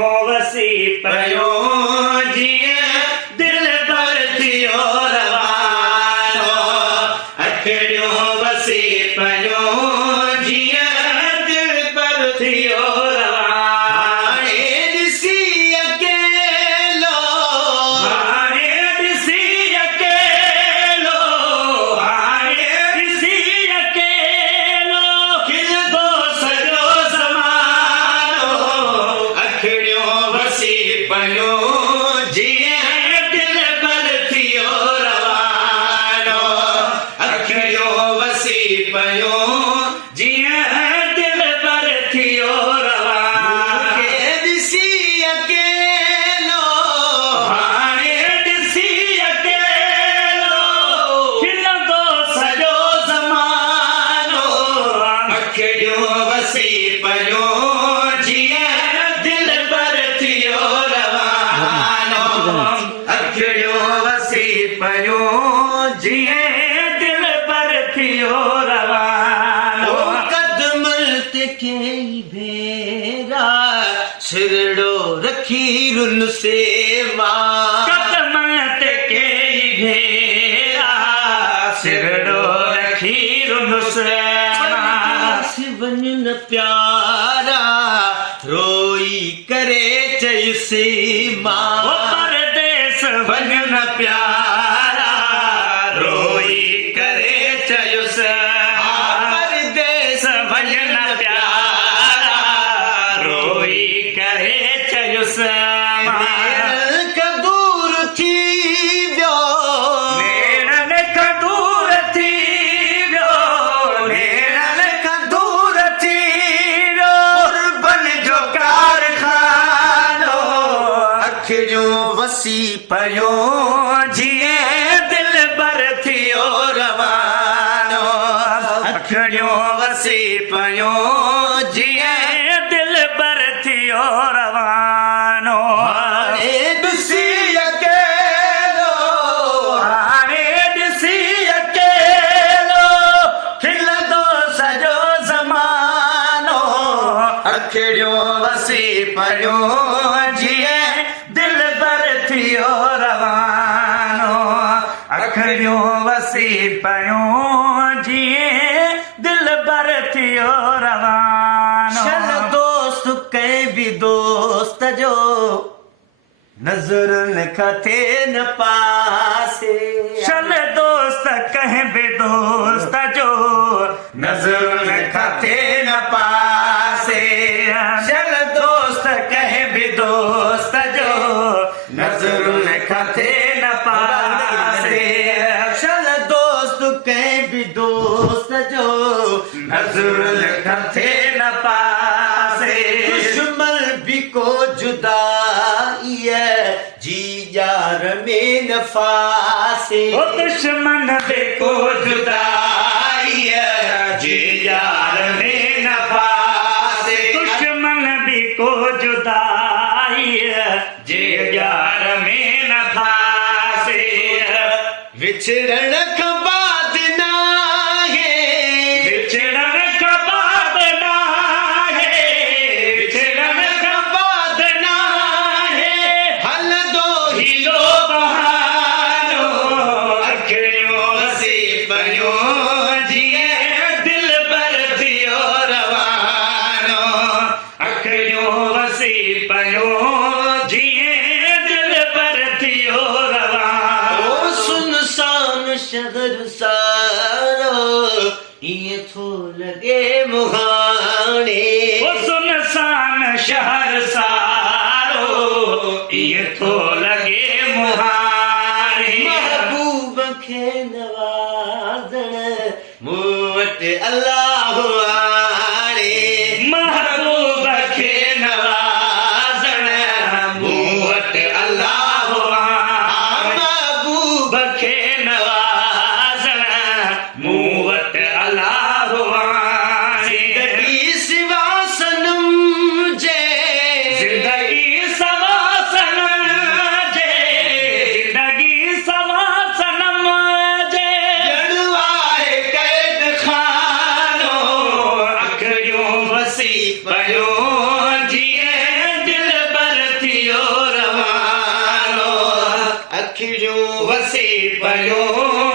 वसी पयो जीअं दिल भर थियो रवानो अखड़ियो वसी पयो जीअं दिल भर थियो रवाने ॾिसी अकेलो हाणे ॾिसी अकेलो हाणे ॾिसी अकेलो खिलंदो सॼो ज़मानो अखड़ियो वसी पयो जीअं दिल भर थियो रवानो अखड़ियो वसी पयो जीअं दिल भर थियो रवानो ॾिसी अकेलो हाणे ॾिसी अकेलो खिलंदो सॼो ज़मानो अखड़ियो वसी पयो जीअं दिल भर थियो रवानो अखड़ियो वसी पयो जीअं दिल भर थियो रवानो कदमल ते कई भेरा सिरड़ो रखी रुन से मां कदमल ते कई भेरा सिरड़ो रखी रुन से वञन प्यारा रोई करे चयुसि मां परदेस वञन प्यारा रोई करे चयुसि परदेस वञन प्यारा रोई करे चयुसि दूर थी वियो नेड़न खां दूर थी वियो नेड़न खां दूर थी वियो कुर्बन जो कारखानो अखड़ियो वसी पयो जीअं दिल भर थियो रवानो अखड़ियो वसी पयो जीअं दिल भर थियो रवानो हाणे ॾिसी अकेलो हाणे ॾिसी अकेलो खिलंदो सॼो ज़मानो अखड़ियो वसी पयो जीअं दिल भर थियो रवानो अखड़ियो वसी पयो जीअं दिल भर थियो रवानो चल दोस्त कंहिं बि दोस्त जो नज़रुनि खां थे न पासे चल दोस्त कंहिं बि दोस्त जो नज़रुनि खां थे न पासे चल दोस्त कंहिं बि दोस्त जो नज़रुनि खां थे न पासे चल दोस्त कंहिं बि दोस्त जो नज़रुनि खां थे न पासे दुश्मन बि को जुदाई जी यार में न फासे दुश्मन बि को जुदाई जी यार में न फासे दुश्मन बि को जुदाई जे यार में न फासे विछड़ण खां बाद नाहे विछड़ण खां बाद नाहे विछड़ण खां बाद नाहे हलंदो हीलो बहानो अखड़ियो वसी पयो जीअं दिल भर थियो रवानो अखड़ियो वसी पयो जीअं दिल भर थियो रवानो सुनसान शहर सारो ईअं थो लॻे मुहाणे सुनसान शहर सारो ईअं थो लॻे मुहाणे महबूब खे नवाज़ण मूं वटि अलाह आणे महबूब खे नवाज़ण मूं वटि अलाह आणे महबूब खे नवाज़ण मूं वटि अलाह आणे ज़िंदगी सिवा सनम जे ज़िंदगी सवा सनम जे ज़िंदगी सवा सनम जे ॼण आहे क़ैद खानो खिड़ियो वसी पयो